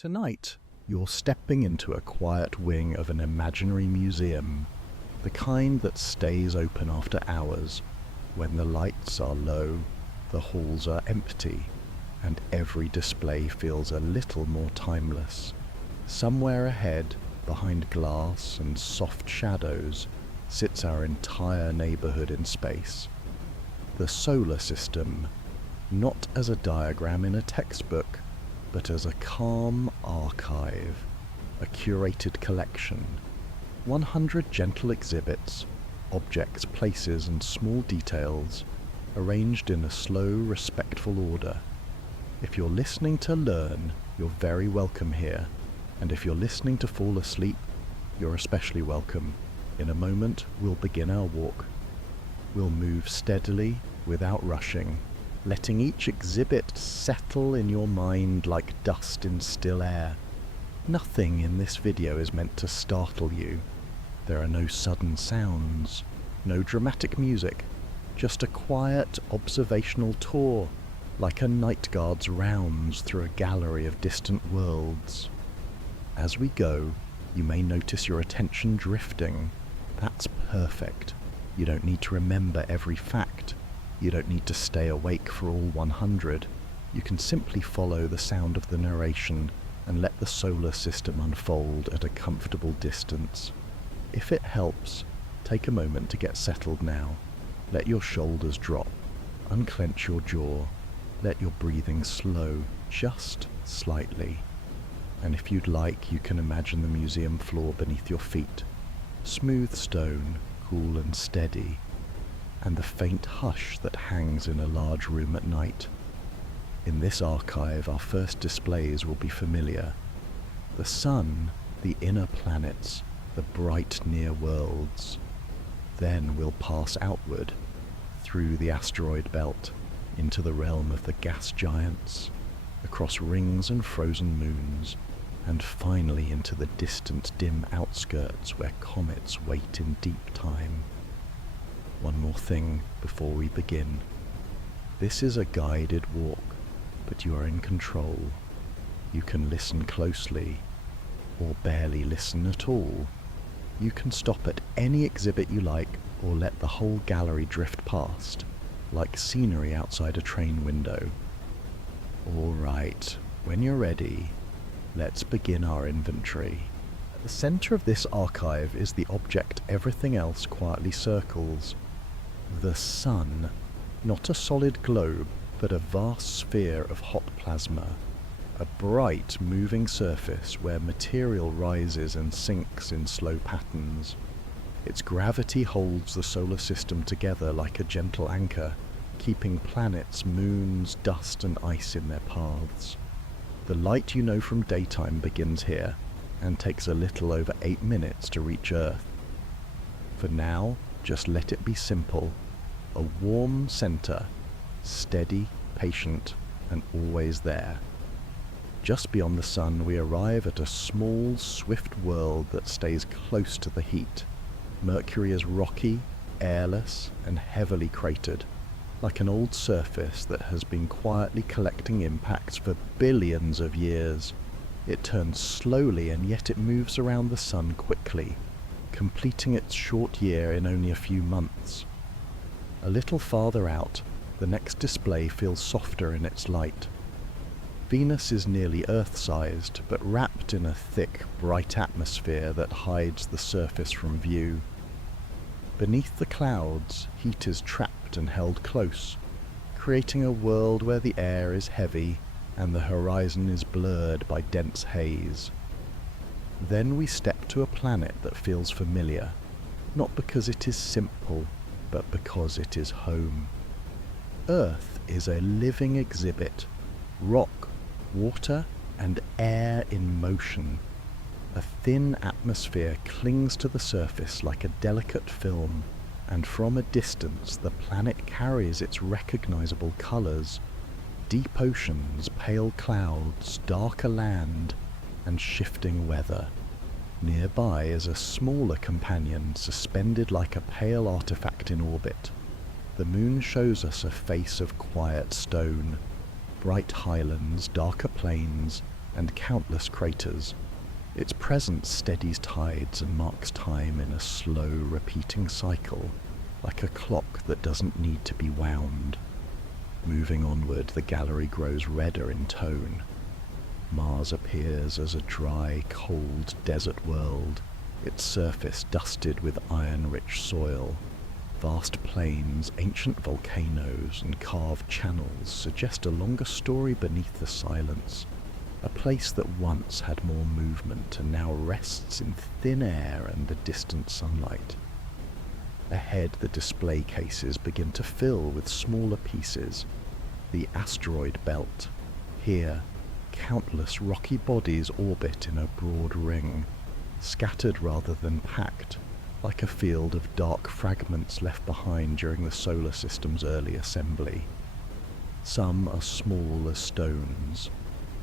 Tonight, you're stepping into a quiet wing of an imaginary museum, the kind that stays open after hours, when the lights are low, the halls are empty, and every display feels a little more timeless. Somewhere ahead, behind glass and soft shadows, sits our entire neighborhood in space. The solar system, not as a diagram in a textbook, but as a calm archive, a curated collection, 100 gentle exhibits, objects, places and small details, arranged in a slow, respectful order. If you're listening to learn, you're very welcome here, and if you're listening to fall asleep, you're especially welcome. In a moment, we'll begin our walk. We'll move steadily, without rushing, letting each exhibit settle in your mind like dust in still air. Nothing in this video is meant to startle you. There are no sudden sounds, no dramatic music, just a quiet observational tour, like a night guard's rounds through a gallery of distant worlds. As we go, you may notice your attention drifting. That's perfect. You don't need to remember every fact. You don't need to stay awake for all 100. You can simply follow the sound of the narration and let the solar system unfold at a comfortable distance. If it helps, take a moment to get settled now. Let your shoulders drop. Unclench your jaw. Let your breathing slow, just slightly. And if you'd like, you can imagine the museum floor beneath your feet. Smooth stone, cool and steady, and the faint hush that hangs in a large room at night. In this archive, our first displays will be familiar. The sun, the inner planets, the bright near worlds. Then we'll pass outward, through the asteroid belt, into the realm of the gas giants, across rings and frozen moons, and finally into the distant dim outskirts where comets wait in deep time. One more thing before we begin. This is a guided walk, but you are in control. You can listen closely, or barely listen at all. You can stop at any exhibit you like, or let the whole gallery drift past, like scenery outside a train window. All right, when you're ready, let's begin our inventory. At the center of this archive is the object everything else quietly circles. The sun, not a solid globe, but a vast sphere of hot plasma, a bright moving surface where material rises and sinks in slow patterns. Its gravity holds the solar system together like a gentle anchor, keeping planets, moons, dust and ice in their paths. The light you know from daytime begins here, and takes a little over 8 minutes to reach Earth. For now, just let it be simple. A warm center, steady, patient, and always there. Just beyond the sun, we arrive at a small, swift world that stays close to the heat. Mercury is rocky, airless, and heavily cratered, like an old surface that has been quietly collecting impacts for billions of years. It turns slowly, and yet it moves around the sun quickly, completing its short year in only a few months. A little farther out, the next display feels softer in its light. Venus is nearly Earth-sized, but wrapped in a thick, bright atmosphere that hides the surface from view. Beneath the clouds, heat is trapped and held close, creating a world where the air is heavy and the horizon is blurred by dense haze. Then we step to a planet that feels familiar, not because it is simple, but because it is home. Earth is a living exhibit, rock, water, and air in motion. A thin atmosphere clings to the surface like a delicate film, and from a distance the planet carries its recognizable colors: deep oceans, pale clouds, darker land, and shifting weather. Nearby is a smaller companion suspended like a pale artifact in orbit. The moon shows us a face of quiet stone, bright highlands, darker plains, and countless craters. Its presence steadies tides and marks time in a slow, repeating cycle, like a clock that doesn't need to be wound. Moving onward, the gallery grows redder in tone. Mars appears as a dry, cold desert world, its surface dusted with iron-rich soil. Vast plains, ancient volcanoes, and carved channels suggest a longer story beneath the silence. A place that once had more movement and now rests in thin air and the distant sunlight. Ahead, the display cases begin to fill with smaller pieces. The asteroid belt. Here, countless rocky bodies orbit in a broad ring, scattered rather than packed, like a field of dark fragments left behind during the solar system's early assembly. Some are small as stones.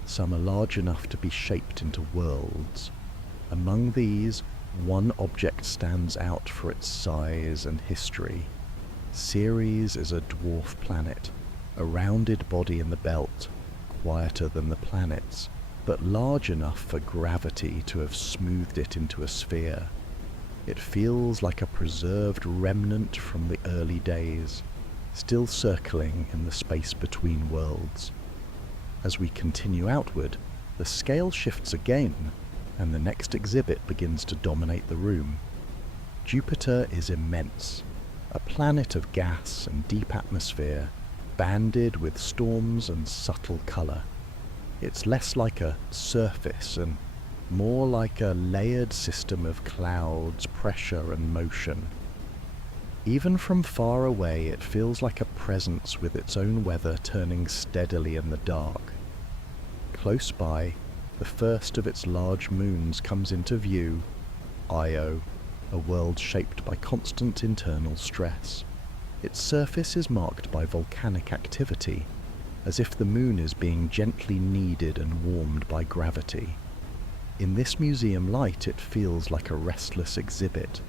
Some are large enough to be shaped into worlds. Among these, one object stands out for its size and history. Ceres is a dwarf planet, a rounded body in the belt, quieter than the planets, but large enough for gravity to have smoothed it into a sphere. It feels like a preserved remnant from the early days, still circling in the space between worlds. As we continue outward, the scale shifts again, and the next exhibit begins to dominate the room. Jupiter is immense, a planet of gas and deep atmosphere, banded with storms and subtle colour. It's less like a surface and more like a layered system of clouds, pressure and motion. Even from far away, it feels like a presence with its own weather turning steadily in the dark. Close by, the first of its large moons comes into view, Io, a world shaped by constant internal stress. Its surface is marked by volcanic activity, as if the moon is being gently kneaded and warmed by gravity. In this museum light, it feels like a restless exhibit,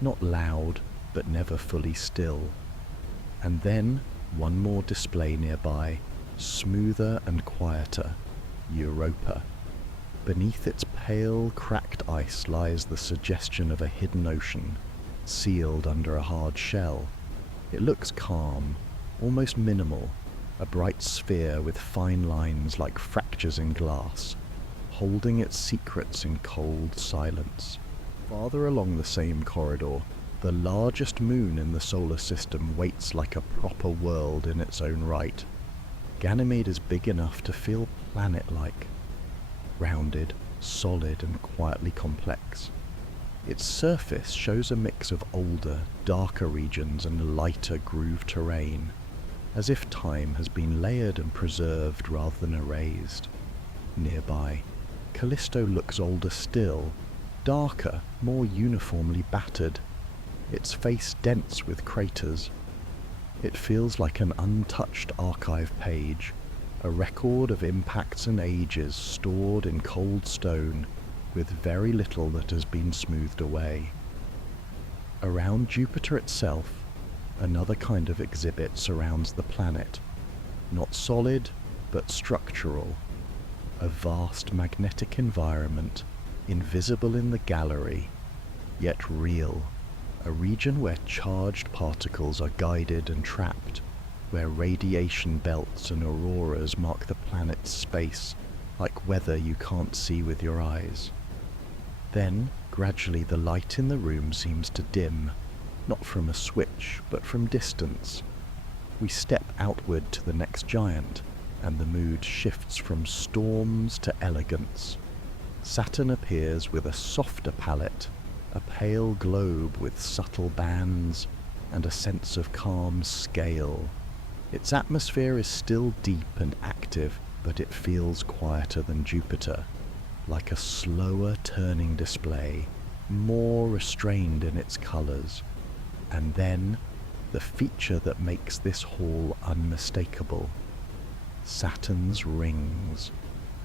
not loud, but never fully still. And then, one more display nearby, smoother and quieter, Europa. Beneath its pale, cracked ice lies the suggestion of a hidden ocean, sealed under a hard shell. It looks calm, almost minimal, a bright sphere with fine lines like fractures in glass, holding its secrets in cold silence. Farther along the same corridor, the largest moon in the solar system waits like a proper world in its own right. Ganymede is big enough to feel planet-like, rounded, solid and quietly complex. Its surface shows a mix of older, darker regions and lighter grooved terrain, as if time has been layered and preserved rather than erased. Nearby, Callisto looks older still, darker, more uniformly battered, its face dense with craters. It feels like an untouched archive page, a record of impacts and ages stored in cold stone, with very little that has been smoothed away. Around Jupiter itself, another kind of exhibit surrounds the planet, not solid, but structural. A vast magnetic environment, invisible in the gallery, yet real. A region where charged particles are guided and trapped, where radiation belts and auroras mark the planet's space, like weather you can't see with your eyes. Then, gradually the light in the room seems to dim, not from a switch, but from distance. We step outward to the next giant, and the mood shifts from storms to elegance. Saturn appears with a softer palette, a pale globe with subtle bands, and a sense of calm scale. Its atmosphere is still deep and active, but it feels quieter than Jupiter, like a slower turning display, more restrained in its colours. And then, the feature that makes this hall unmistakable. Saturn's rings.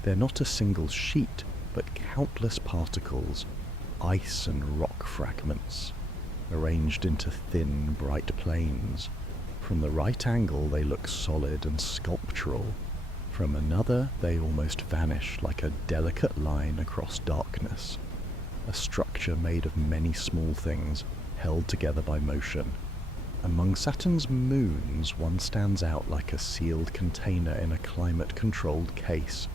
They're not a single sheet, but countless particles, ice and rock fragments, arranged into thin, bright planes. From the right angle they look solid and sculptural. From another, they almost vanish like a delicate line across darkness, a structure made of many small things held together by motion. Among Saturn's moons, one stands out like a sealed container in a climate-controlled case.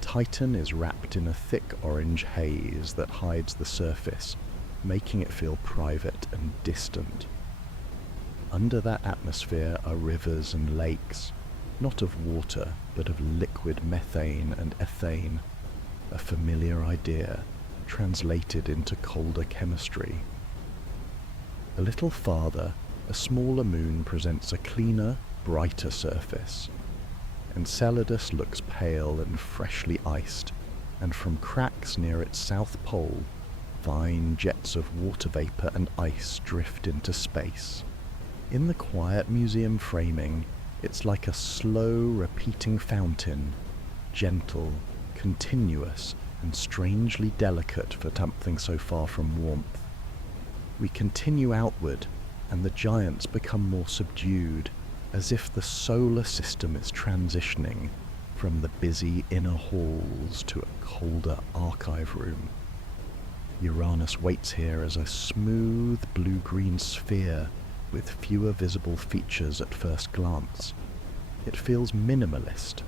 Titan is wrapped in a thick orange haze that hides the surface, making it feel private and distant. Under that atmosphere are rivers and lakes, not of water, but of liquid methane and ethane, a familiar idea translated into colder chemistry. A little farther, a smaller moon presents a cleaner, brighter surface. Enceladus looks pale and freshly iced, and from cracks near its south pole, fine jets of water vapor and ice drift into space. In the quiet museum framing, it's like a slow, repeating fountain, gentle, continuous, and strangely delicate for something so far from warmth. We continue outward, and the giants become more subdued, as if the solar system is transitioning from the busy inner halls to a colder archive room. Uranus waits here as a smooth blue-green sphere with fewer visible features at first glance. It feels minimalist,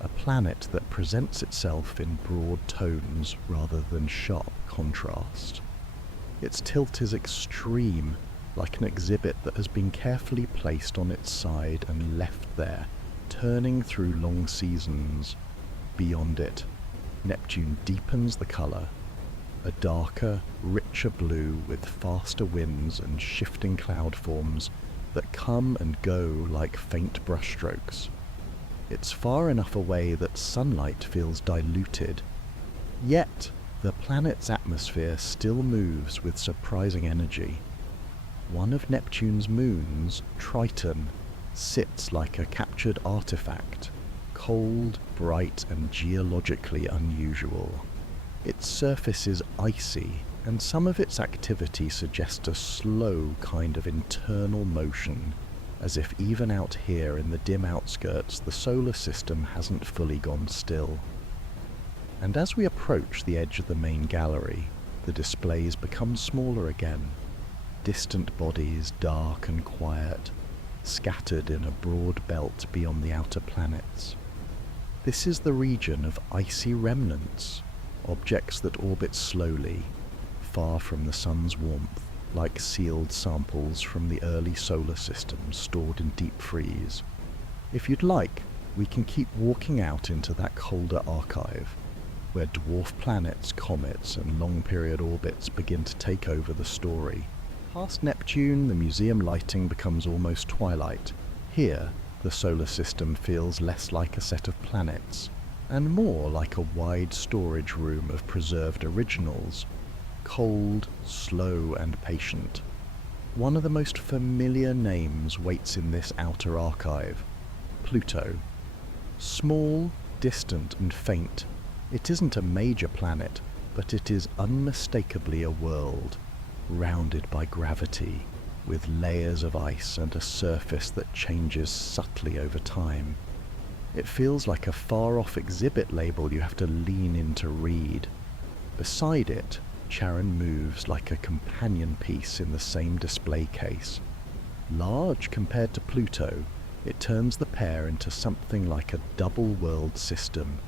a planet that presents itself in broad tones rather than sharp contrast. Its tilt is extreme, like an exhibit that has been carefully placed on its side and left there, turning through long seasons. Beyond it, Neptune deepens the colour, a darker, richer blue with faster winds and shifting cloud forms that come and go like faint brushstrokes. It's far enough away that sunlight feels diluted, yet the planet's atmosphere still moves with surprising energy. One of Neptune's moons, Triton, sits like a captured artifact, cold, bright, and geologically unusual. Its surface is icy, and some of its activity suggests a slow kind of internal motion, as if even out here in the dim outskirts the solar system hasn't fully gone still. And as we approach the edge of the main gallery, the displays become smaller again. Distant bodies, dark and quiet, scattered in a broad belt beyond the outer planets. This is the region of icy remnants, objects that orbit slowly, far from the sun's warmth, like sealed samples from the early solar system stored in deep freeze. If you'd like, we can keep walking out into that colder archive, where dwarf planets, comets, and long-period orbits begin to take over the story. Past Neptune, the museum lighting becomes almost twilight. Here, the solar system feels less like a set of planets, and more like a wide storage room of preserved originals, cold, slow, and patient. One of the most familiar names waits in this outer archive, Pluto. Small, distant, and faint, it isn't a major planet, but it is unmistakably a world, rounded by gravity, with layers of ice and a surface that changes subtly over time. It feels like a far-off exhibit label you have to lean in to read. Beside it, Charon moves like a companion piece in the same display case. Large compared to Pluto, it turns the pair into something like a double-world system,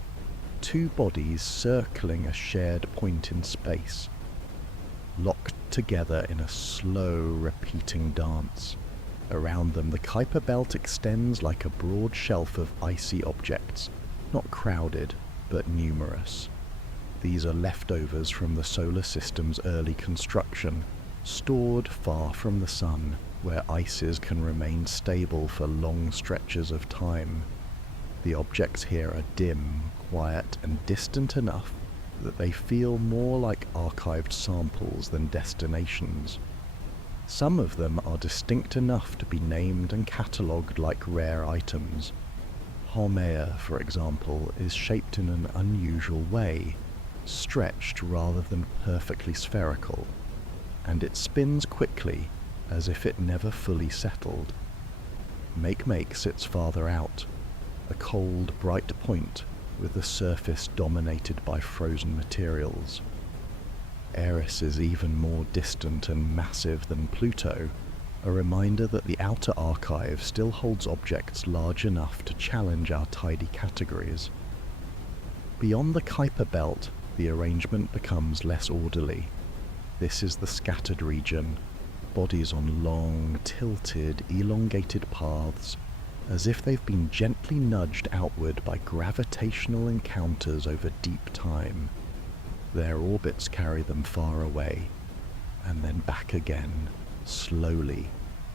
two bodies circling a shared point in space, locked together in a slow, repeating dance. Around them, the Kuiper belt extends like a broad shelf of icy objects, not crowded, but numerous. These are leftovers from the solar system's early construction, stored far from the sun, where ices can remain stable for long stretches of time. The objects here are dim, quiet, and distant enough that they feel more like archived samples than destinations. Some of them are distinct enough to be named and catalogued like rare items. Haumea, for example, is shaped in an unusual way, stretched rather than perfectly spherical, and it spins quickly as if it never fully settled. Makemake sits farther out, a cold, bright point with the surface dominated by frozen materials. Eris is even more distant and massive than Pluto, a reminder that the outer archive still holds objects large enough to challenge our tidy categories. Beyond the Kuiper belt, the arrangement becomes less orderly. This is the scattered region, bodies on long, tilted, elongated paths, as if they've been gently nudged outward by gravitational encounters over deep time. Their orbits carry them far away, and then back again, slowly,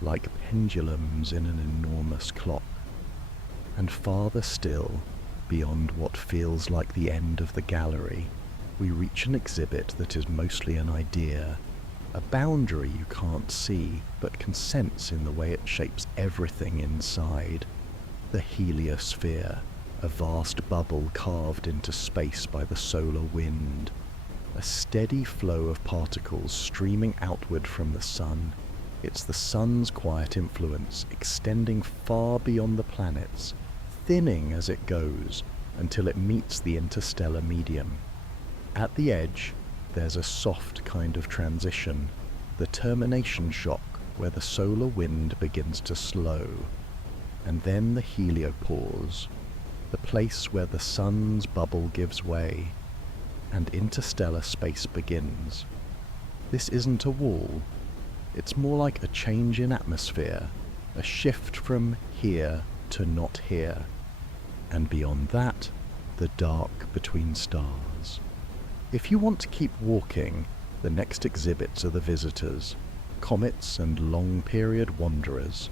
like pendulums in an enormous clock. And farther still, beyond what feels like the end of the gallery, we reach an exhibit that is mostly an idea, a boundary you can't see but can sense in the way it shapes everything inside. The heliosphere, a vast bubble carved into space by the solar wind. A steady flow of particles streaming outward from the sun. It's the sun's quiet influence extending far beyond the planets, thinning as it goes until it meets the interstellar medium. At the edge, there's a soft kind of transition, the termination shock where the solar wind begins to slow, and then the heliopause, the place where the sun's bubble gives way, and interstellar space begins. This isn't a wall, it's more like a change in atmosphere, a shift from here to not here, and beyond that, the dark between stars. If you want to keep walking, the next exhibits are the visitors, comets and long-period wanderers,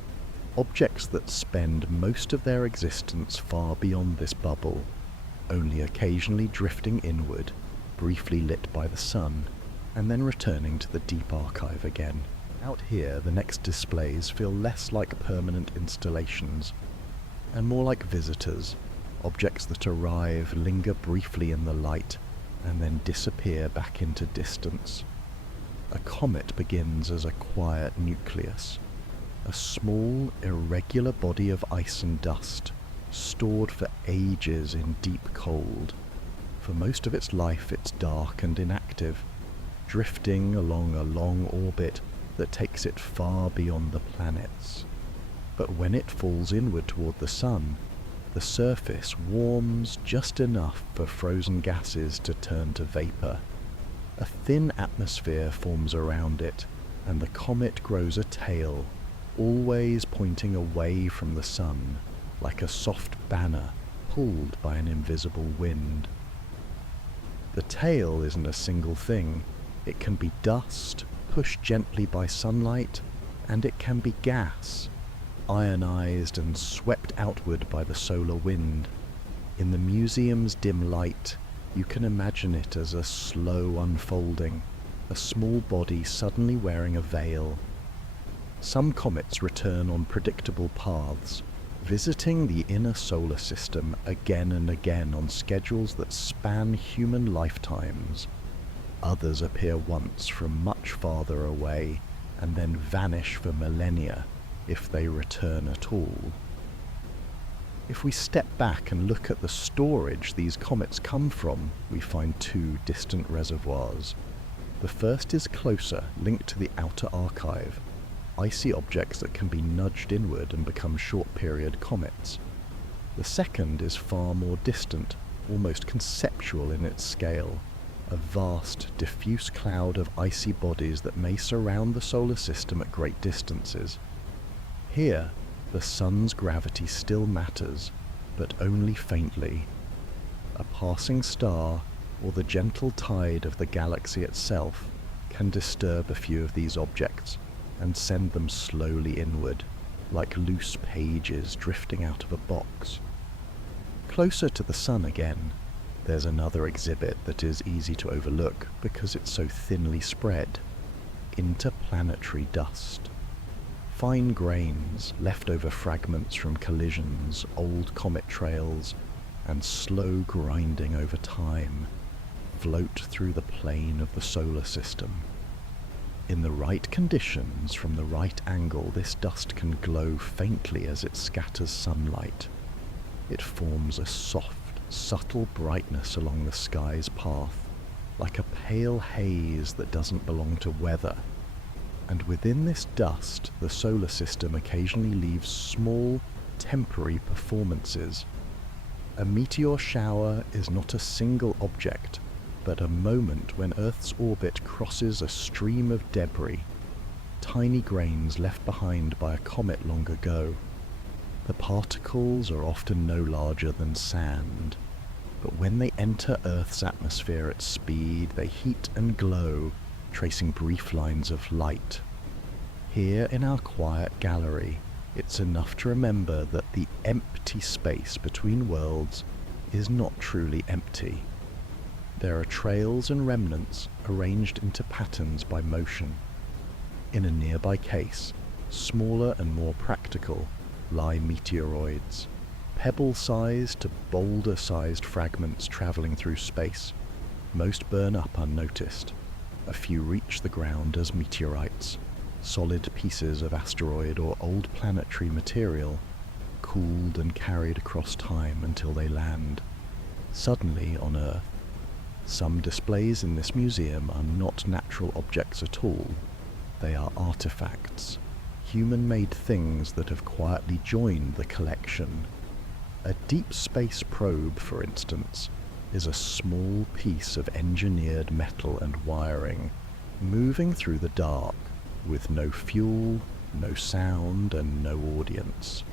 objects that spend most of their existence far beyond this bubble, only occasionally drifting inward, briefly lit by the sun, and then returning to the deep archive again. Out here, the next displays feel less like permanent installations, and more like visitors, objects that arrive, linger briefly in the light, and then disappear back into distance. A comet begins as a quiet nucleus, a small, irregular body of ice and dust, stored for ages in deep cold. For most of its life it's dark and inactive, drifting along a long orbit that takes it far beyond the planets. But when it falls inward toward the sun, the surface warms just enough for frozen gases to turn to vapor. A thin atmosphere forms around it, and the comet grows a tail, always pointing away from the sun, like a soft banner pulled by an invisible wind. The tail isn't a single thing. It can be dust, pushed gently by sunlight, and it can be gas, ionized and swept outward by the solar wind. In the museum's dim light, you can imagine it as a slow unfolding, a small body suddenly wearing a veil. Some comets return on predictable paths, visiting the inner solar system again and again on schedules that span human lifetimes. Others appear once from much farther away, and then vanish for millennia, if they return at all. If we step back and look at the storage these comets come from, we find two distant reservoirs. The first is closer, linked to the outer archive, icy objects that can be nudged inward and become short-period comets. The second is far more distant, almost conceptual in its scale, a vast, diffuse cloud of icy bodies that may surround the solar system at great distances. Here, the sun's gravity still matters, but only faintly. A passing star, or the gentle tide of the galaxy itself, can disturb a few of these objects, and send them slowly inward, like loose pages drifting out of a box. Closer to the sun again, there's another exhibit that is easy to overlook because it's so thinly spread. Interplanetary dust. Fine grains, leftover fragments from collisions, old comet trails, and slow grinding over time, float through the plane of the solar system. In the right conditions, from the right angle, this dust can glow faintly as it scatters sunlight. it forms a soft, subtle brightness along the sky's path, like a pale haze that doesn't belong to weather. And within this dust, the solar system occasionally leaves small, temporary performances. A meteor shower is not a single object, but a moment when Earth's orbit crosses a stream of debris, tiny grains left behind by a comet long ago. The particles are often no larger than sand, but when they enter Earth's atmosphere at speed, they heat and glow, tracing brief lines of light. Here in our quiet gallery, it's enough to remember that the empty space between worlds is not truly empty. There are trails and remnants arranged into patterns by motion. In a nearby case, smaller and more practical, lie meteoroids, pebble-sized to boulder-sized fragments travelling through space. Most burn up unnoticed. A few reach the ground as meteorites, solid pieces of asteroid or old planetary material, cooled and carried across time until they land, suddenly on Earth. Some displays in this museum are not natural objects at all. They are artifacts, human-made things that have quietly joined the collection. A deep space probe, for instance, is a small piece of engineered metal and wiring, moving through the dark, with no fuel, no sound, and no audience.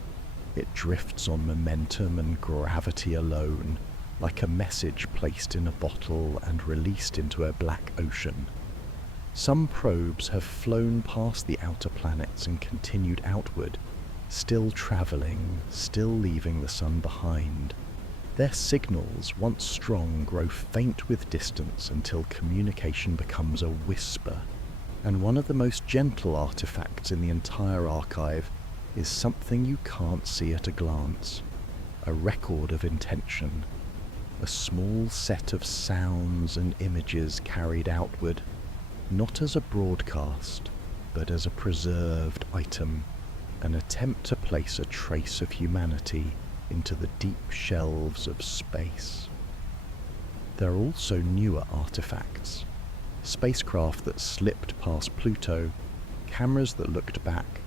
It drifts on momentum and gravity alone, like a message placed in a bottle and released into a black ocean. Some probes have flown past the outer planets and continued outward, still travelling, still leaving the sun behind. Their signals, once strong, grow faint with distance until communication becomes a whisper. And one of the most gentle artifacts in the entire archive is something you can't see at a glance. A record of intention. A small set of sounds and images carried outward, not as a broadcast, but as a preserved item, an attempt to place a trace of humanity into the deep shelves of space. There are also newer artifacts. Spacecraft that slipped past Pluto, cameras that looked back,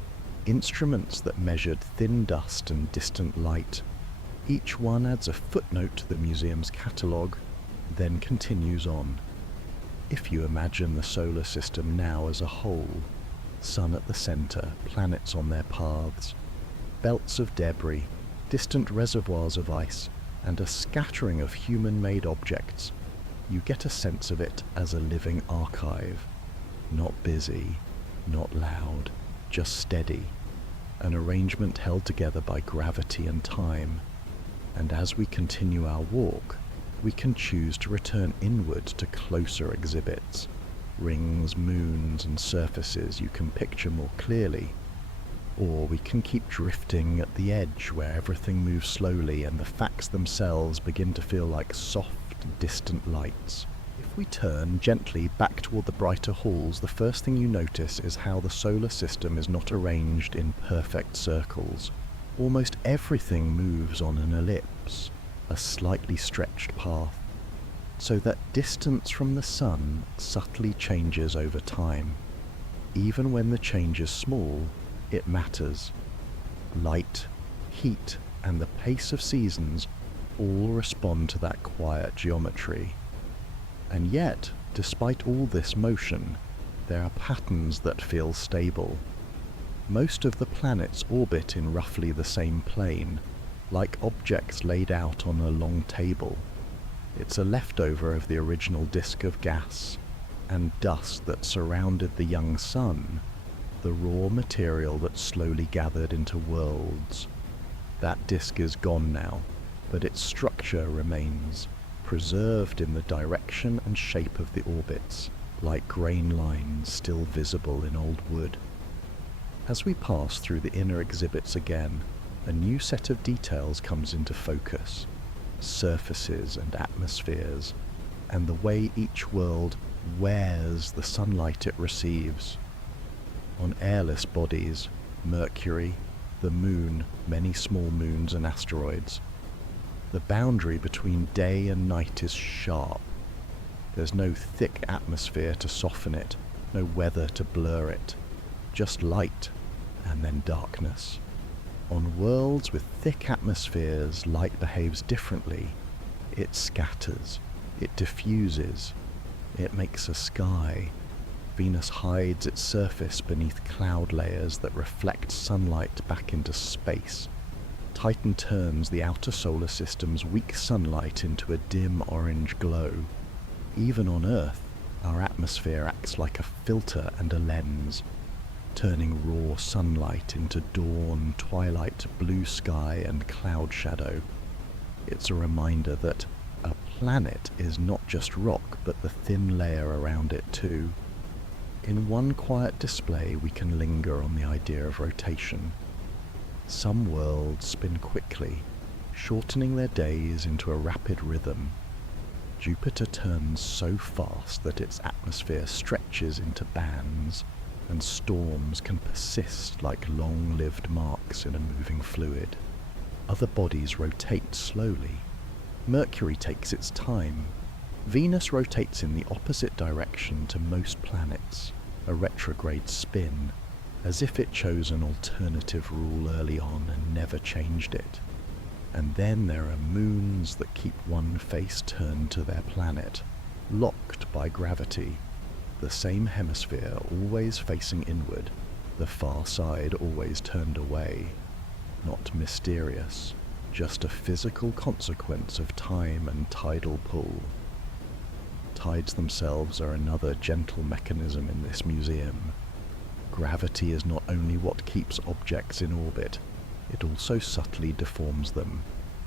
instruments that measured thin dust and distant light. Each one adds a footnote to the museum's catalogue, then continues on. If you imagine the solar system now as a whole, sun at the centre, planets on their paths, belts of debris, distant reservoirs of ice, and a scattering of human-made objects, you get a sense of it as a living archive. Not busy, not loud, just steady, an arrangement held together by gravity and time. And as we continue our walk, we can choose to return inward to closer exhibits, rings, moons, and surfaces you can picture more clearly. Or we can keep drifting at the edge where everything moves slowly and the facts themselves begin to feel like soft, distant lights. If we turn gently back toward the brighter halls, the first thing you notice is how the solar system is not arranged in perfect circles. Almost everything moves on an ellipse, a slightly stretched path, so that distance from the sun subtly changes over time. Even when the change is small, it matters. Light, heat, and the pace of seasons all respond to that quiet geometry. And yet, despite all this motion, there are patterns that feel stable. Most of the planets orbit in roughly the same plane, like objects laid out on a long table. It's a leftover of the original disk of gas and dust that surrounded the young sun, the raw material that slowly gathered into worlds. That disk is gone now, but its structure remains, preserved in the direction and shape of the orbits, like grain lines still visible in old wood. As we pass through the inner exhibits again, a new set of details comes into focus. Surfaces and atmospheres, and the way each world wears the sunlight it receives. On airless bodies, Mercury, the Moon, many small moons and asteroids, The boundary between day and night is sharp. There's no thick atmosphere to soften it, no weather to blur it, just light and then darkness. On worlds with thick atmospheres, light behaves differently. It scatters, it diffuses, it makes a sky. Venus hides its surface beneath cloud layers that reflect sunlight back into space. Titan turns the outer solar system's weak sunlight into a dim orange glow. Even on Earth, our atmosphere acts like a filter and a lens, turning raw sunlight into dawn, twilight, blue sky, and cloud shadow. It's a reminder that a planet is not just rock, but the thin layer around it too. In one quiet display, we can linger on the idea of rotation. Some worlds spin quickly, shortening their days into a rapid rhythm. Jupiter turns so fast that its atmosphere stretches into bands, and storms can persist like long-lived marks in a moving fluid. Other bodies rotate slowly. Mercury takes its time. Venus rotates in the opposite direction to most planets, a retrograde spin, as if it chose an alternative rule early on and never changed it. And then there are moons that keep one face turned to their planet, locked by gravity. The same hemisphere always facing inward, the far side always turned away. Not mysterious, just a physical consequence of time and tidal pull. Tides themselves are another gentle mechanism in this museum. Gravity is not only what keeps objects in orbit, it also subtly deforms them.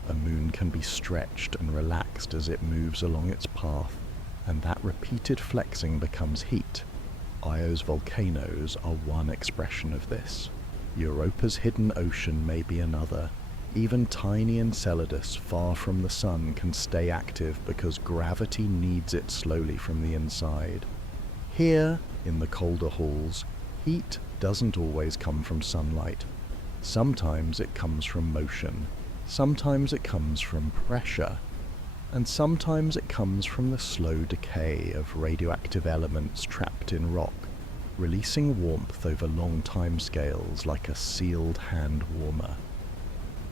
A moon can be stretched and relaxed as it moves along its path, and that repeated flexing becomes heat. Io's volcanoes are one expression of this. Europa's hidden ocean may be another. Even tiny Enceladus, far from the sun, can stay active because gravity kneads it slowly from the inside. Here, in the colder halls, heat doesn't always come from sunlight. Sometimes it comes from motion, sometimes it comes from pressure, and sometimes it comes from the slow decay of radioactive elements trapped in rock, releasing warmth over long timescales like a sealed hand warmer.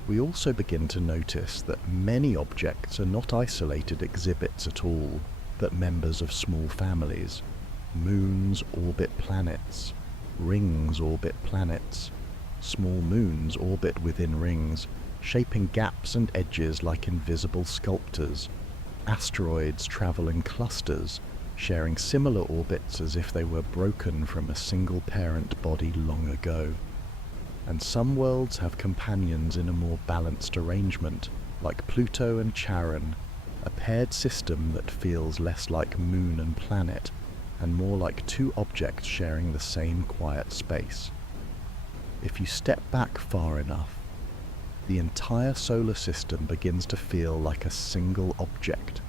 We also begin to notice that many objects are not isolated exhibits at all, but members of small families. Moons orbit planets, rings orbit planets, small moons orbit within rings, shaping gaps and edges like invisible sculptors. Asteroids travel in clusters, sharing similar orbits as if they were broken from a single parent body long ago. And some worlds have companions in a more balanced arrangement, like Pluto and Charon, a paired system that feels less like moon and planet, and more like two objects sharing the same quiet space. If you step back far enough, the entire solar system begins to feel like a single object,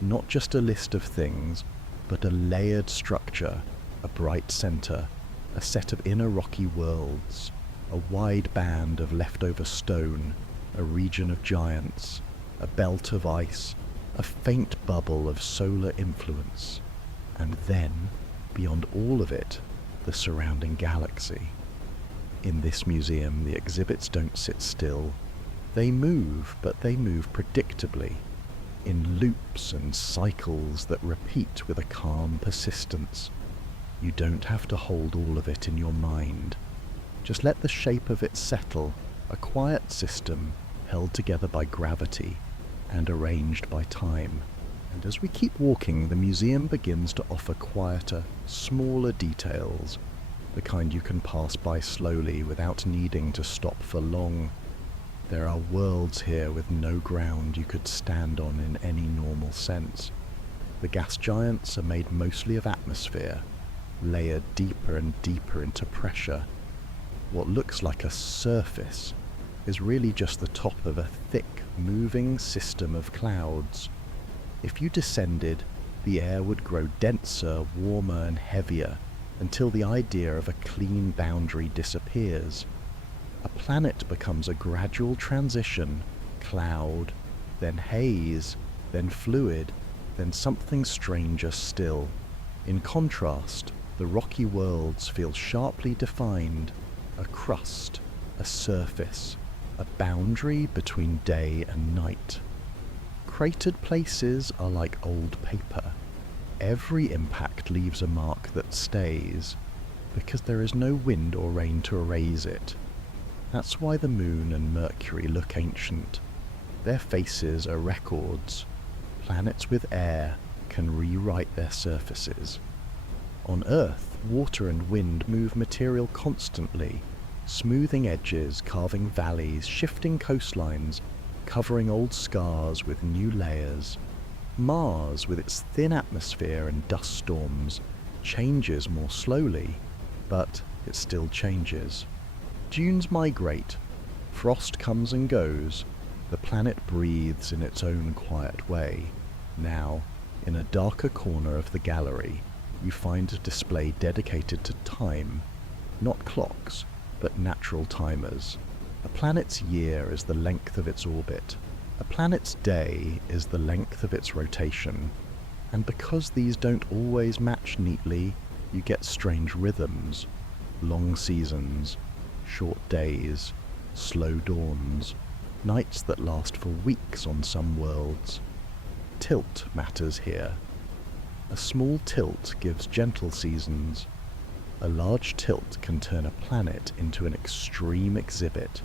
not just a list of things, but a layered structure, a bright center, a set of inner rocky worlds, a wide band of leftover stone, a region of giants, a belt of ice, a faint bubble of solar influence, and then, beyond all of it, the surrounding galaxy. In this museum, the exhibits don't sit still. They move, but they move predictably, in loops and cycles that repeat with a calm persistence. You don't have to hold all of it in your mind. Just let the shape of it settle, a quiet system held together by gravity and arranged by time. And as we keep walking, the museum begins to offer quieter, smaller details, the kind you can pass by slowly without needing to stop for long. There are worlds here with no ground you could stand on in any normal sense. The gas giants are made mostly of atmosphere, layered deeper and deeper into pressure. What looks like a surface is really just the top of a thick, moving system of clouds. If you descended, the air would grow denser, warmer, and heavier until the idea of a clean boundary disappears. A planet becomes a gradual transition, cloud, then haze, then fluid, then something stranger still. In contrast, the rocky worlds feel sharply defined, a crust, a surface, a boundary between day and night. Cratered places are like old paper. Every impact leaves a mark that stays, because there is no wind or rain to erase it. That's why the Moon and Mercury look ancient. Their faces are records. Planets with air can rewrite their surfaces. On Earth, water and wind move material constantly, smoothing edges, carving valleys, shifting coastlines, covering old scars with new layers. Mars, with its thin atmosphere and dust storms, changes more slowly, but it still changes. Dunes migrate, frost comes and goes, the planet breathes in its own quiet way. Now, in a darker corner of the gallery, you find a display dedicated to time, not clocks, but natural timers. A planet's year is the length of its orbit. A planet's day is the length of its rotation. And because these don't always match neatly, you get strange rhythms. Long seasons, short days, slow dawns, nights that last for weeks on some worlds. Tilt matters here. A small tilt gives gentle seasons. A large tilt can turn a planet into an extreme exhibit,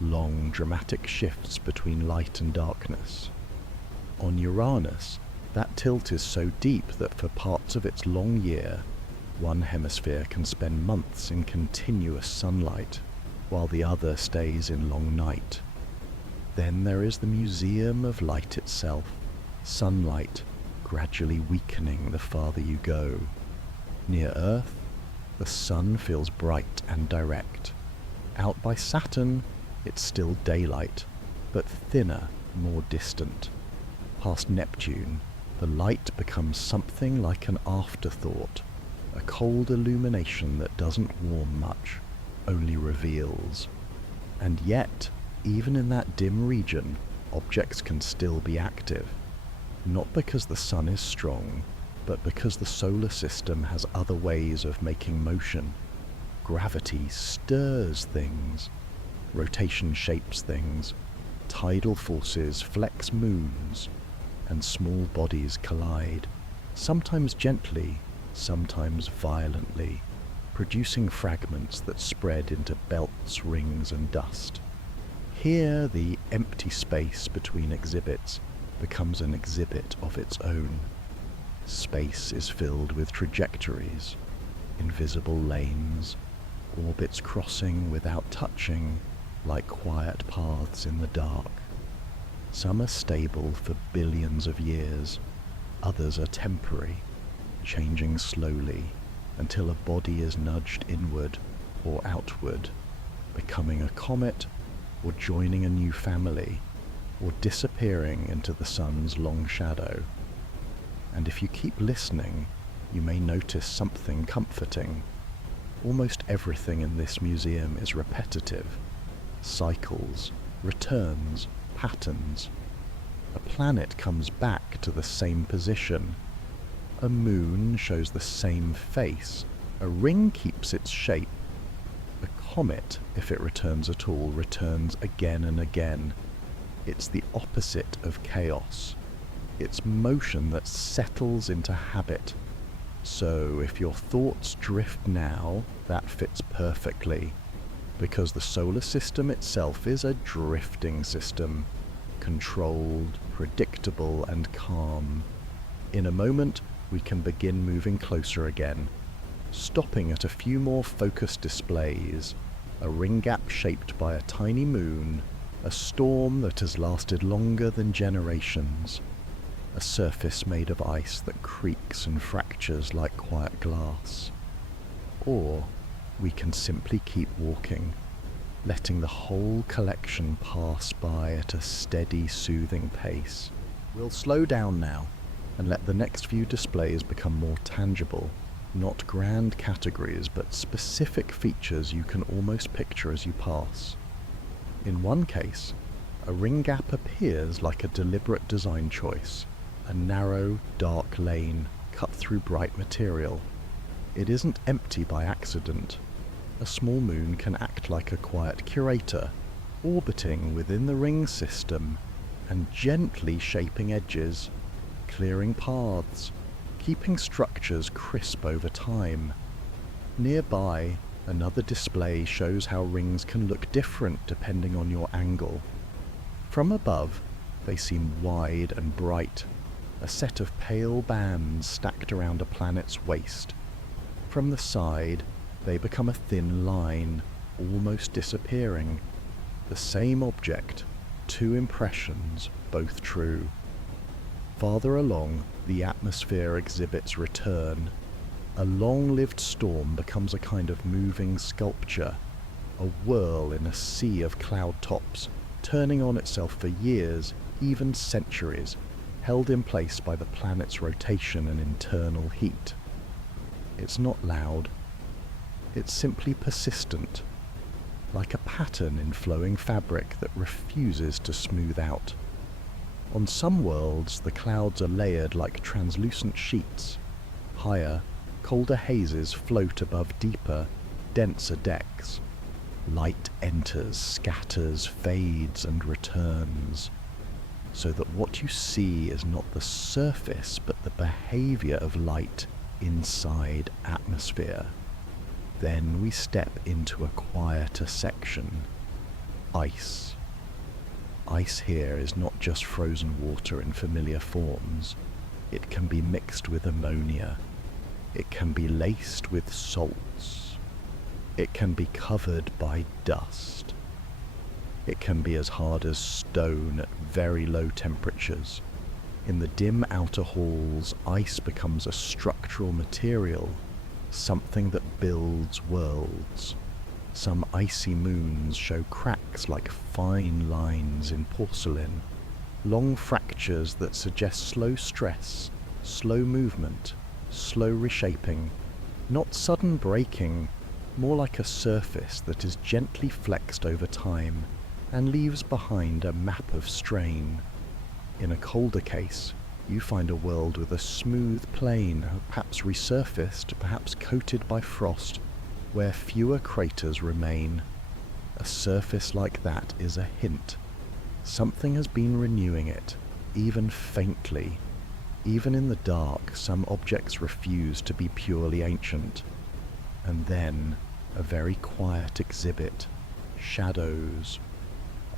long dramatic shifts between light and darkness. On Uranus, that tilt is so deep that for parts of its long year, one hemisphere can spend months in continuous sunlight, while the other stays in long night. Then there is the Museum of Light itself, sunlight gradually weakening the farther you go. Near Earth, the sun feels bright and direct. Out by Saturn, it's still daylight, but thinner, more distant. Past Neptune, the light becomes something like an afterthought, a cold illumination that doesn't warm much, only reveals. And yet, even in that dim region, objects can still be active. Not because the sun is strong, but because the solar system has other ways of making motion. Gravity stirs things. Rotation shapes things. Tidal forces flex moons. And small bodies collide, sometimes gently, sometimes violently, producing fragments that spread into belts, rings, and dust. Here, the empty space between exhibits becomes an exhibit of its own. Space is filled with trajectories, invisible lanes, orbits crossing without touching, like quiet paths in the dark. Some are stable for billions of years, others are temporary, changing slowly until a body is nudged inward or outward, becoming a comet or joining a new family, or disappearing into the sun's long shadow. And if you keep listening, you may notice something comforting. Almost everything in this museum is repetitive. Cycles, returns, patterns. A planet comes back to the same position. A moon shows the same face. A ring keeps its shape. A comet, if it returns at all, returns again and again. It's the opposite of chaos. It's motion that settles into habit. So if your thoughts drift now, that fits perfectly, because the solar system itself is a drifting system, controlled, predictable, and calm. In a moment, we can begin moving closer again, stopping at a few more focused displays, a ring gap shaped by a tiny moon, a storm that has lasted longer than generations, a surface made of ice that creaks and fractures like quiet glass. Or we can simply keep walking, letting the whole collection pass by at a steady, soothing pace. We'll slow down now and let the next few displays become more tangible, not grand categories, but specific features you can almost picture as you pass. In one case, A ring gap appears like a deliberate design choice, a narrow, dark lane cut through bright material. It isn't empty by accident. A small moon can act like a quiet curator, orbiting within the ring system and gently shaping edges, clearing paths, keeping structures crisp over time. Nearby, another display shows how rings can look different depending on your angle. From above, they seem wide and bright, a set of pale bands stacked around a planet's waist. From the side, they become a thin line, almost disappearing. The same object, two impressions, both true. Farther along, the atmosphere exhibits return. A long-lived storm becomes a kind of moving sculpture, a whirl in a sea of cloud tops, turning on itself for years, even centuries, held in place by the planet's rotation and internal heat. It's not loud. It's simply persistent, like a pattern in flowing fabric that refuses to smooth out. On some worlds, the clouds are layered like translucent sheets. Higher, colder hazes float above deeper, denser decks. Light enters, scatters, fades, and returns, so that what you see is not the surface but the behavior of light inside atmosphere. Then we step into a quieter section. Ice. Ice here is not just frozen water in familiar forms. It can be mixed with ammonia. It can be laced with salts. It can be covered by dust. It can be as hard as stone at very low temperatures. In the dim outer halls, ice becomes a structural material, something that builds worlds. Some icy moons show cracks like fine lines in porcelain, long fractures that suggest slow stress, slow movement, slow reshaping, not sudden breaking, more like a surface that is gently flexed over time and leaves behind a map of strain. In a colder case, you find a world with a smooth plane, perhaps resurfaced, perhaps coated by frost, where fewer craters remain. A surface like that is a hint. Something has been renewing it, even faintly. Even in the dark, some objects refuse to be purely ancient. And then, a very quiet exhibit. Shadows.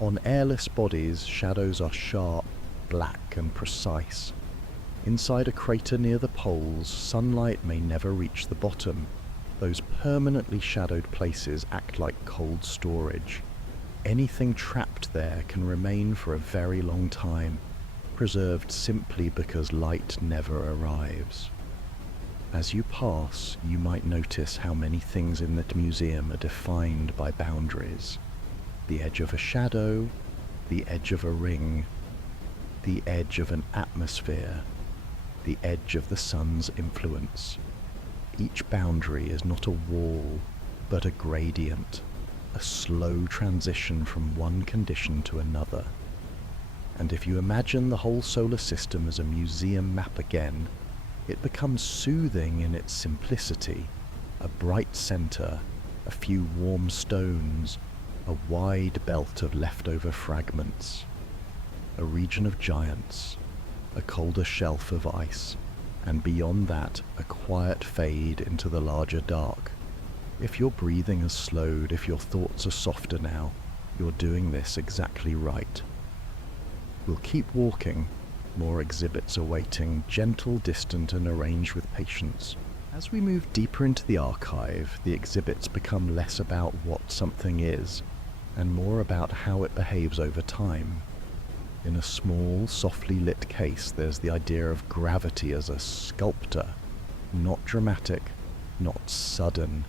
On airless bodies, shadows are sharp, black and precise. Inside a crater near the poles, sunlight may never reach the bottom. Those permanently shadowed places act like cold storage. Anything trapped there can remain for a very long time, preserved simply because light never arrives. As you pass, you might notice how many things in that museum are defined by boundaries. The edge of a shadow, the edge of a ring, the edge of an atmosphere, the edge of the sun's influence. Each boundary is not a wall, but a gradient, a slow transition from one condition to another. And if you imagine the whole solar system as a museum map again, it becomes soothing in its simplicity. A bright center, a few warm stones, a wide belt of leftover fragments, a region of giants, a colder shelf of ice, and beyond that, a quiet fade into the larger dark. If your breathing has slowed, if your thoughts are softer now, you're doing this exactly right. We'll keep walking, more exhibits awaiting, gentle, distant, and arranged with patience. As we move deeper into the archive, the exhibits become less about what something is, and more about how it behaves over time. In a small, softly lit case, there's the idea of gravity as a sculptor. Not dramatic, not sudden,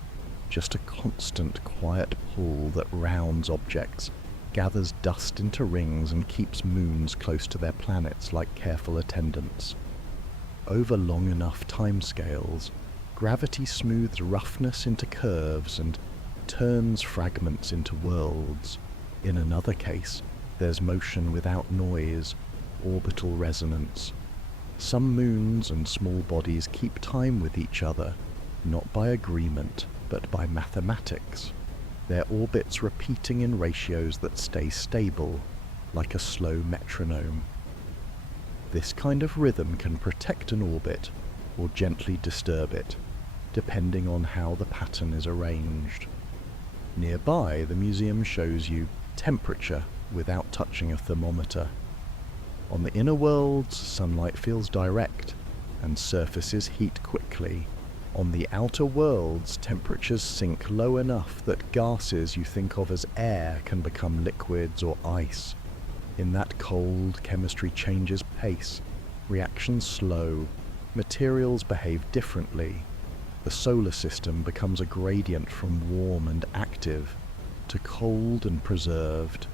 just a constant, quiet pull that rounds objects, gathers dust into rings and keeps moons close to their planets like careful attendants. Over long enough timescales, gravity smooths roughness into curves and turns fragments into worlds. In another case, There's motion without noise, orbital resonance. Some moons and small bodies keep time with each other, not by agreement, but by mathematics, their orbits repeating in ratios that stay stable, like a slow metronome. This kind of rhythm can protect an orbit or gently disturb it, depending on how the pattern is arranged. Nearby, the museum shows you temperature without touching a thermometer. On the inner worlds, sunlight feels direct, and surfaces heat quickly. On the outer worlds, temperatures sink low enough that gases you think of as air can become liquids or ice. In that cold, chemistry changes pace, reactions slow, materials behave differently. The solar system becomes a gradient from warm and active to cold and preserved.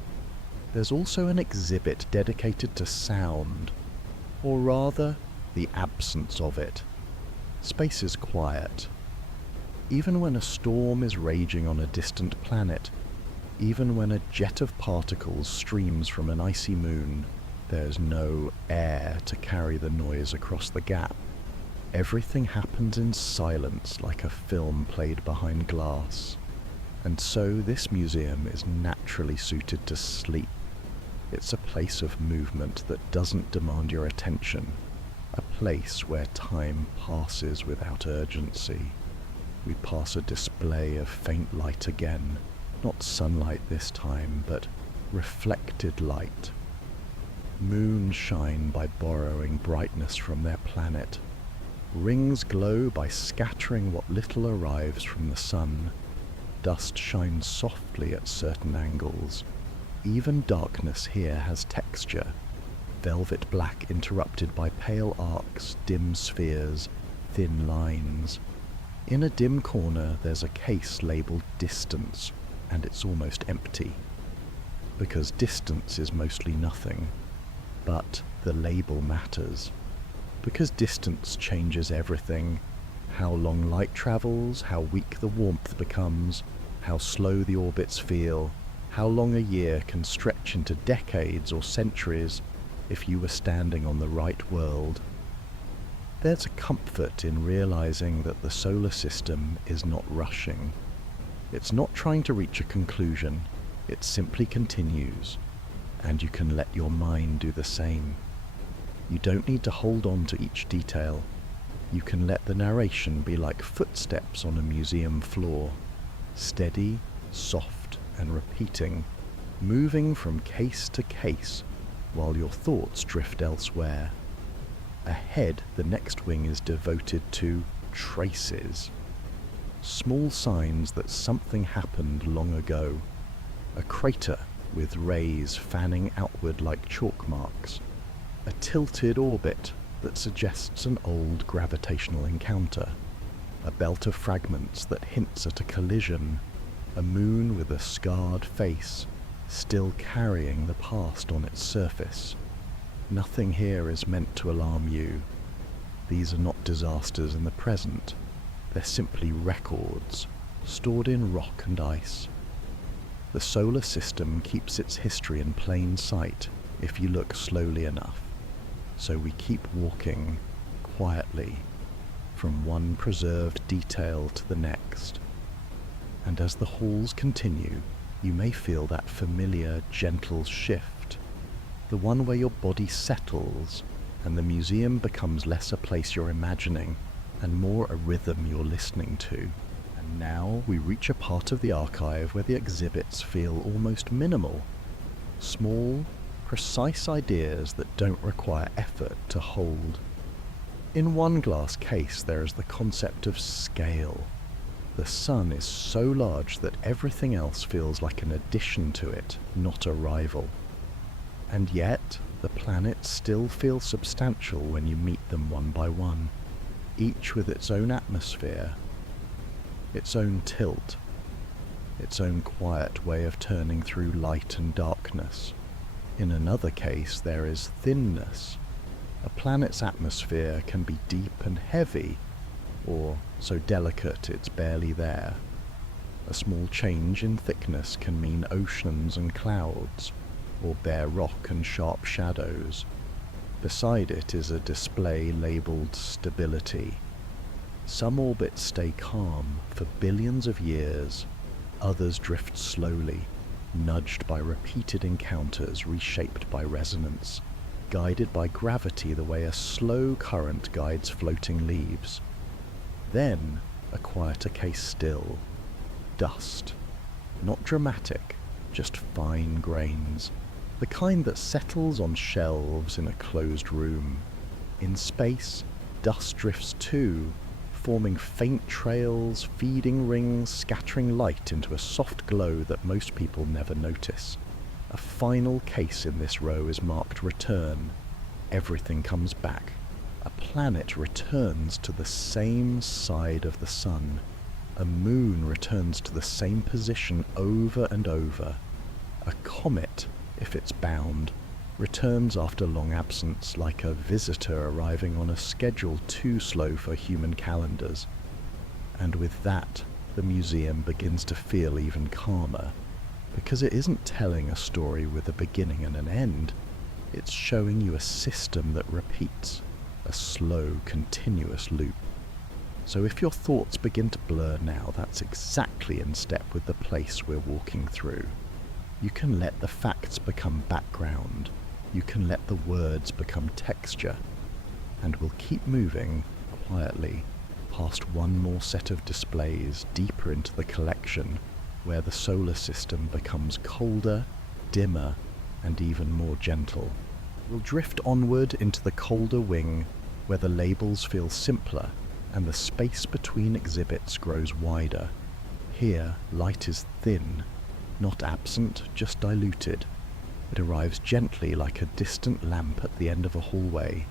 There's also an exhibit dedicated to sound, or rather, the absence of it. Space is quiet. Even when a storm is raging on a distant planet, even when a jet of particles streams from an icy moon, there's no air to carry the noise across the gap. Everything happens in silence, like a film played behind glass. And so this museum is naturally suited to sleep. It's a place of movement that doesn't demand your attention, a place where time passes without urgency. We pass a display of faint light again, not sunlight this time, but reflected light. Moons shine by borrowing brightness from their planet. Rings glow by scattering what little arrives from the sun. Dust shines softly at certain angles. Even darkness here has texture, velvet black interrupted by pale arcs, dim spheres, thin lines. In a dim corner there's a case labelled distance, and it's almost empty, because distance is mostly nothing, but the label matters. Because distance changes everything, how long light travels, how weak the warmth becomes, how slow the orbits feel, how long a year can stretch into decades or centuries if you were standing on the right world. There's a comfort in realizing that the solar system is not rushing. It's not trying to reach a conclusion, it simply continues, and you can let your mind do the same. You don't need to hold on to each detail. You can let the narration be like footsteps on a museum floor, steady, soft, and repeating, moving from case to case while your thoughts drift elsewhere. Ahead, the next wing is devoted to traces. Small signs that something happened long ago. A crater with rays fanning outward like chalk marks. A tilted orbit that suggests an old gravitational encounter. A belt of fragments that hints at a collision. A moon with a scarred face, still carrying the past on its surface. Nothing here is meant to alarm you. These are not disasters in the present. They're simply records, stored in rock and ice. The solar system keeps its history in plain sight if you look slowly enough. So we keep walking, quietly, from one preserved detail to the next. And as the halls continue, you may feel that familiar, gentle shift, the one where your body settles and the museum becomes less a place you're imagining and more a rhythm you're listening to. And now we reach a part of the archive where the exhibits feel almost minimal. Small, precise ideas that don't require effort to hold. In one glass case there is the concept of scale. The sun is so large that everything else feels like an addition to it, not a rival. And yet, the planets still feel substantial when you meet them one by one, each with its own atmosphere, its own tilt, its own quiet way of turning through light and darkness. In another case, there is thinness. A planet's atmosphere can be deep and heavy, or so delicate it's barely there. A small change in thickness can mean oceans and clouds. or bare rock and sharp shadows. Beside it is a display labelled stability. Some orbits stay calm for billions of years, others drift slowly, nudged by repeated encounters, reshaped by resonance, guided by gravity the way a slow current guides floating leaves. Then a quieter case still. Dust. Not dramatic, just fine grains. The kind that settles on shelves in a closed room. In space, dust drifts too, forming faint trails, feeding rings, scattering light into a soft glow that most people never notice. A final case in this row is marked return. Everything comes back. A planet returns to the same side of the sun. A moon returns to the same position over and over. A comet, if it's bound, returns after long absence, like a visitor arriving on a schedule too slow for human calendars. And with that, the museum begins to feel even calmer, because it isn't telling a story with a beginning and an end. It's showing you a system that repeats, a slow, continuous loop. So if your thoughts begin to blur now, that's exactly in step with the place we're walking through. You can let the facts become background. You can let the words become texture. And we'll keep moving, quietly, past one more set of displays, deeper into the collection, where the solar system becomes colder, dimmer, and even more gentle. We'll drift onward into the colder wing, where the labels feel simpler, and the space between exhibits grows wider. Here, light is thin, not absent, just diluted. It arrives gently like a distant lamp at the end of a hallway,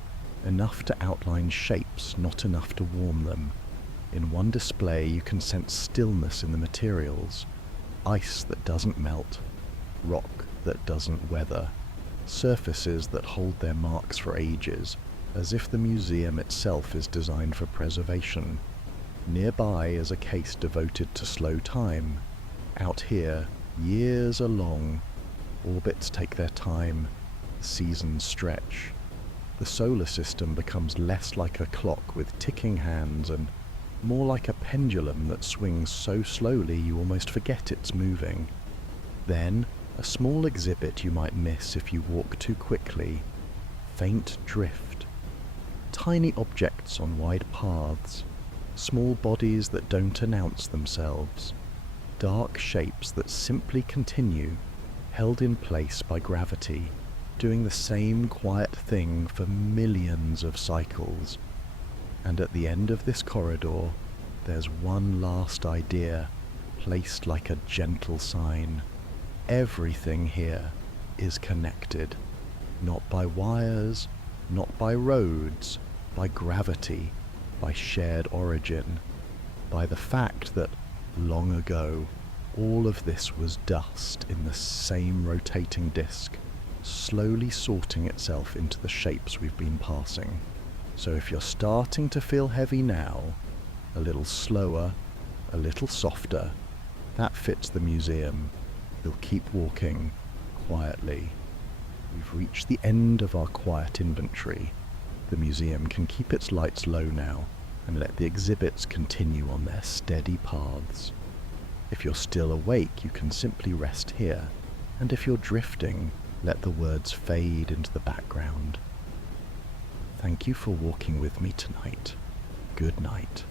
enough to outline shapes, not enough to warm them. In one display you can sense stillness in the materials, ice that doesn't melt, rock that doesn't weather, surfaces that hold their marks for ages, as if the museum itself is designed for preservation. Nearby is a case devoted to slow time. Out here, years are long, orbits take their time, seasons stretch. The solar system becomes less like a clock with ticking hands and more like a pendulum that swings so slowly you almost forget it's moving. Then, a small exhibit you might miss if you walk too quickly. Faint drift. Tiny objects on wide paths. Small bodies that don't announce themselves. Dark shapes that simply continue, held in place by gravity, doing the same quiet thing for millions of cycles. And at the end of this corridor, there's one last idea, placed like a gentle sign. Everything here is connected, not by wires, not by roads, by gravity, by shared origin, by the fact that, long ago, all of this was dust in the same rotating disk, slowly sorting itself into the shapes we've been passing. So if you're starting to feel heavy now, a little slower, a little softer, that fits the museum. We'll keep walking, quietly. We've reached the end of our quiet inventory. The museum can keep its lights low now, and let the exhibits continue on their steady paths. If you're still awake, you can simply rest here, and if you're drifting, let the words fade into the background. Thank you for walking with me tonight. Good night.